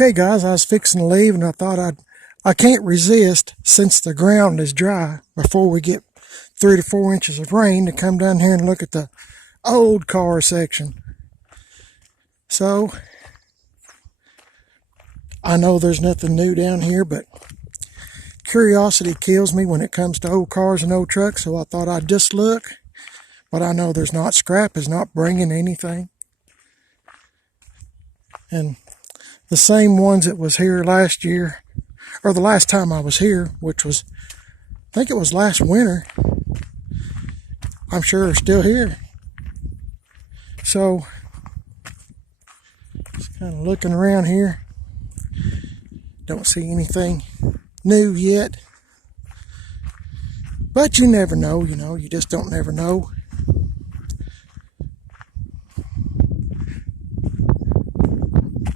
Okay guys, I was fixing to leave and I thought I can't resist, since the ground is dry, before we get 3 to 4 inches of rain, to come down here and look at the old car section. So I know there's nothing new down here, but curiosity kills me when it comes to old cars and old trucks, so I thought I'd just look. But I know there's not, scrap is not bringing anything. And the same ones that was here last year, or the last time I was here, which was, I think it was last winter, I'm sure are still here. So, just kind of looking around here. Don't see anything new yet. But you never know, you just don't never know.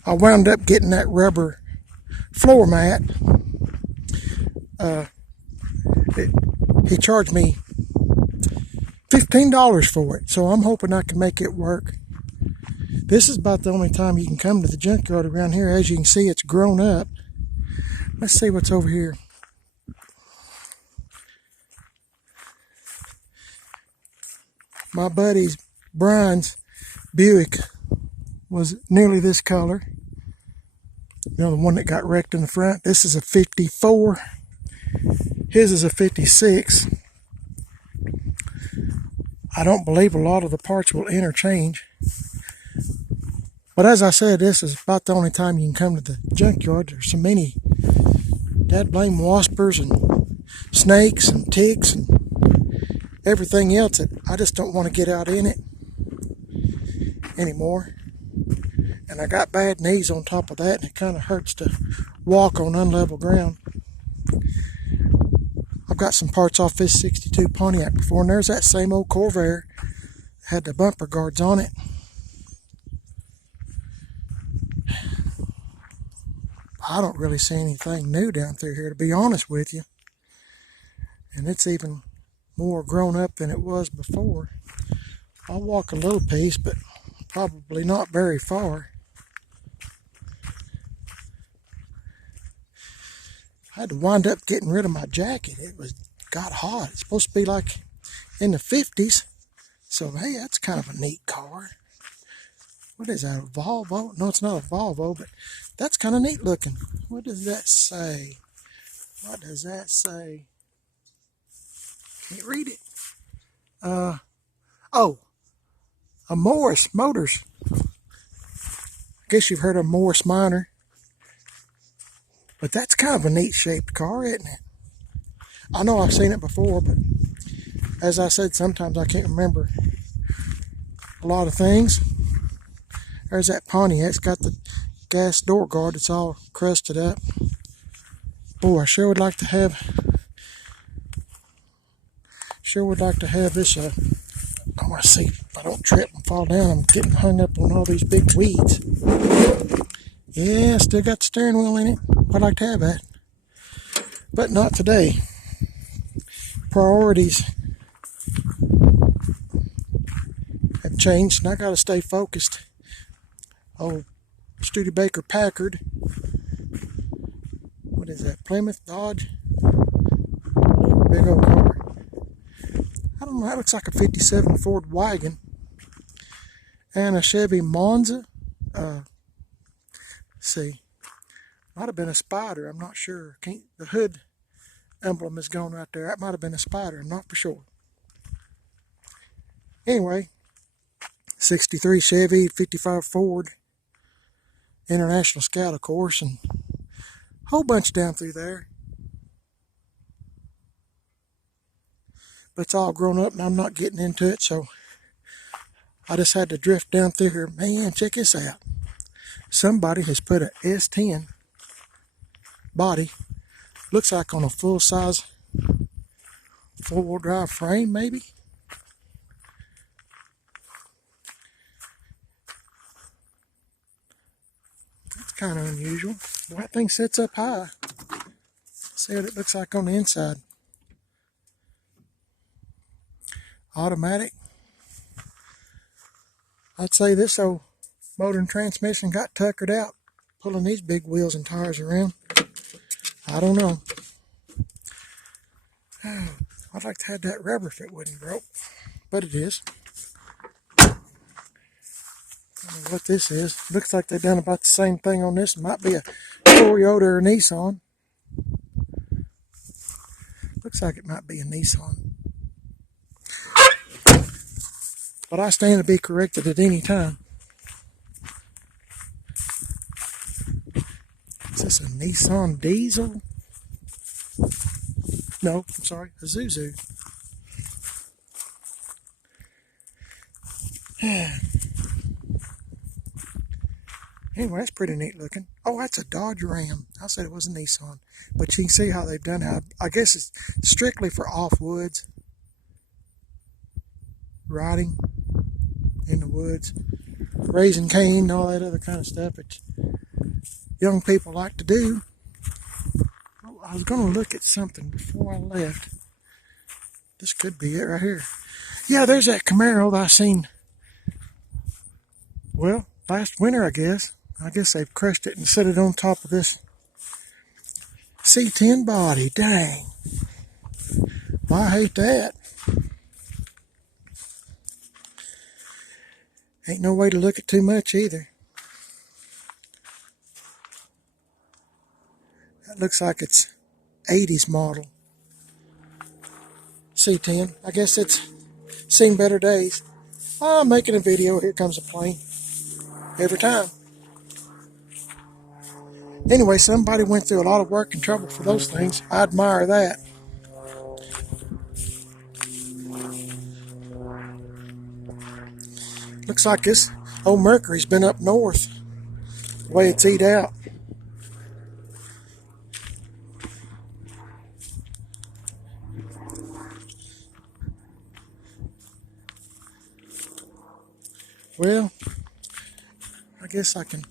I wound up getting that rubber floor mat. He charged me $15 for it, so I'm hoping I can make it work. This is about the only time you can come to the junkyard around here. As you can see, it's grown up. Let's see what's over here. My buddy's Brian's Buick was nearly this color. The one that got wrecked in the front. This is a 54. His is a 56. I don't believe a lot of the parts will interchange. But as I said, this is about the only time you can come to the junkyard. There's so many dad blame waspers and snakes and ticks and everything else that I just don't want to get out in it anymore. And I got bad knees on top of that, and it kind of hurts to walk on unlevel ground. I've got some parts off this 62 Pontiac before, and there's that same old Corvair that had the bumper guards on it. I don't really see anything new down through here, to be honest with you. And it's even more grown up than it was before. I'll walk a little piece, but probably not very far. I had to wind up getting rid of my jacket. It got hot. It's supposed to be like in the 50s. So, hey, that's kind of a neat car. What is that, a Volvo? No, it's not a Volvo, but that's kind of neat looking. What does that say? What does that say? Can't read it. Oh, a Morris Motors. I guess you've heard of Morris Minor. But that's kind of a neat shaped car, isn't it? I know I've seen it before, but as I said, sometimes I can't remember a lot of things. There's that Pontiac. It's got the gas door guard. It's all crusted up. Boy, I sure would like to have this. I want to see if I don't trip and fall down. I'm getting hung up on all these big weeds. Yeah, still got the steering wheel in it. I'd like to have that. But not today. Priorities have changed, and I got to stay focused. Old Studebaker Packard. What is that? Plymouth Dodge? Big old car. I don't know, that looks like a 57 Ford wagon. And a Chevy Monza. Let's see. Might have been a Spider, I'm not sure. The hood emblem is gone right there. That might have been a Spider, I'm not for sure. Anyway, 63 Chevy, 55 Ford. International Scout, of course, and a whole bunch down through there. But it's all grown up and I'm not getting into it, so I just had to drift down through here. Man, check this out. Somebody has put a S10 body, looks like on a full-size four-wheel drive frame, maybe. That's kind of unusual. That thing sits up high. See what it looks like on the inside. Automatic. I'd say this old motor and transmission got tuckered out pulling these big wheels and tires around. I don't know. Oh, I'd like to have that rubber if it wasn't broke, but it is. I don't know what this is. Looks like they've done about the same thing on this. It might be a Toyota or a Nissan. Looks like it might be a Nissan. But I stand to be corrected at any time. Is this a Nissan diesel? No, I'm sorry, a Zuzu. Anyway, that's pretty neat looking. Oh, that's a Dodge Ram. I said it was a Nissan. But you can see how they've done it. I guess it's strictly for off-woods. Riding in the woods. Raising cane and all that other kind of stuff that young people like to do. Oh, I was going to look at something before I left. This could be it right here. Yeah, there's that Camaro that I seen, well, last winter, I guess. I guess they've crushed it and set it on top of this C10 body. Dang. Well, I hate that. Ain't no way to look at too much either. That looks like it's 80s model. C10. I guess it's seen better days. Oh, I'm making a video. Here comes a plane. Every time. Anyway, somebody went through a lot of work and trouble for those things. I admire that. Looks like this old Mercury's been up north. The way it's eat out. Well, I guess I can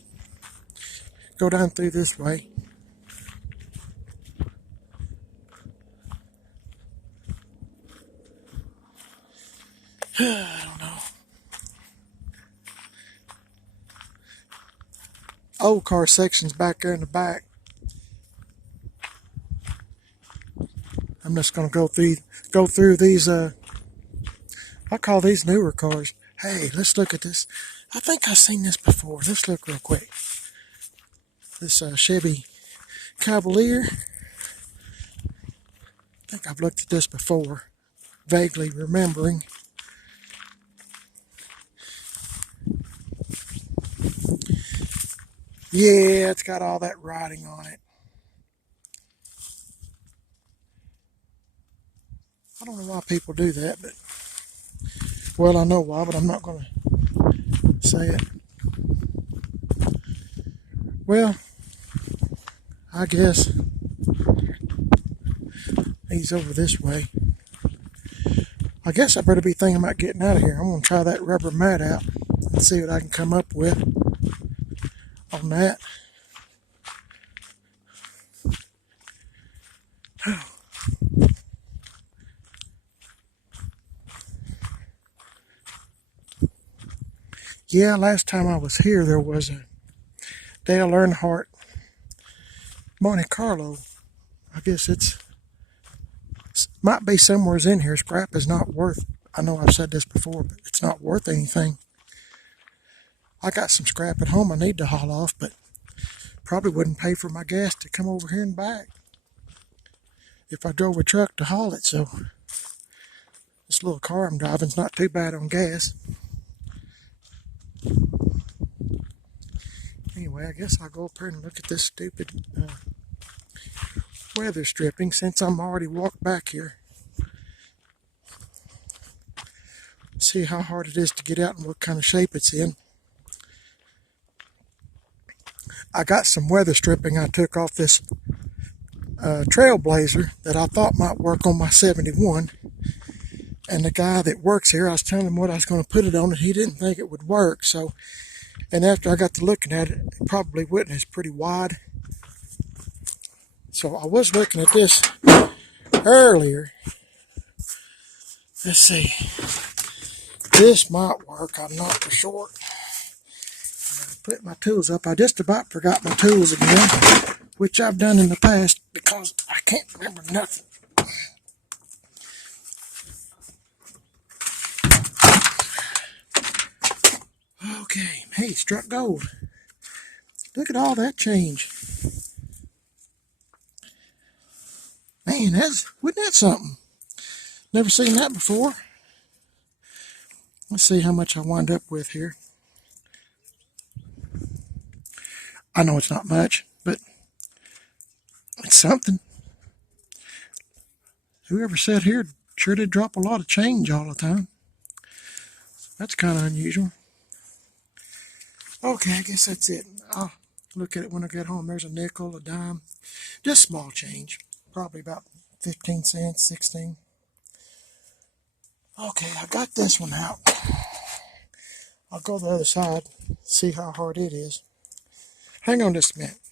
go down through this way. I don't know. Old car section's back there in the back. I'm just gonna go through these. I call these newer cars. Hey, let's look at this. I think I've seen this before. Let's look real quick. This Chevy Cavalier. I think I've looked at this before, vaguely remembering. Yeah, it's got all that writing on it. I don't know why people do that, but, well, I know why, but I'm not going to say it. Well, I guess he's over this way. I guess I better be thinking about getting out of here. I'm going to try that rubber mat out and see what I can come up with on that. Yeah, last time I was here, there was a Dale Earnhardt Monte Carlo. I guess it's might be somewhere in here. Scrap is not worth, I know I've said this before, but it's not worth anything. I got some scrap at home I need to haul off, but probably wouldn't pay for my gas to come over here and back if I drove a truck to haul it. So this little car I'm driving is not too bad on gas. Anyway, I guess I'll go up here and look at this stupid weather stripping since I'm already walked back here. See how hard it is to get out and what kind of shape it's in. I got some weather stripping I took off this Trailblazer that I thought might work on my 71. And the guy that works here, I was telling him what I was going to put it on, and he didn't think it would work. So, and after I got to looking at it, it probably wouldn't. It's pretty wide. So I was looking at this earlier. Let's see. This might work. I'm not for sure. put my tools up. I just about forgot my tools again, which I've done in the past because I can't remember nothing. Okay, hey, struck gold. Look at all that change. Man, wasn't that something? Never seen that before. Let's see how much I wind up with here. I know it's not much, but it's something. Whoever sat here sure did drop a lot of change all the time. That's kind of unusual. Okay, I guess that's it. I'll look at it when I get home. There's a nickel, a dime, just small change. Probably about 15 cents, 16. Okay, I got this one out. I'll go to the other side, see how hard it is. Hang on just a minute.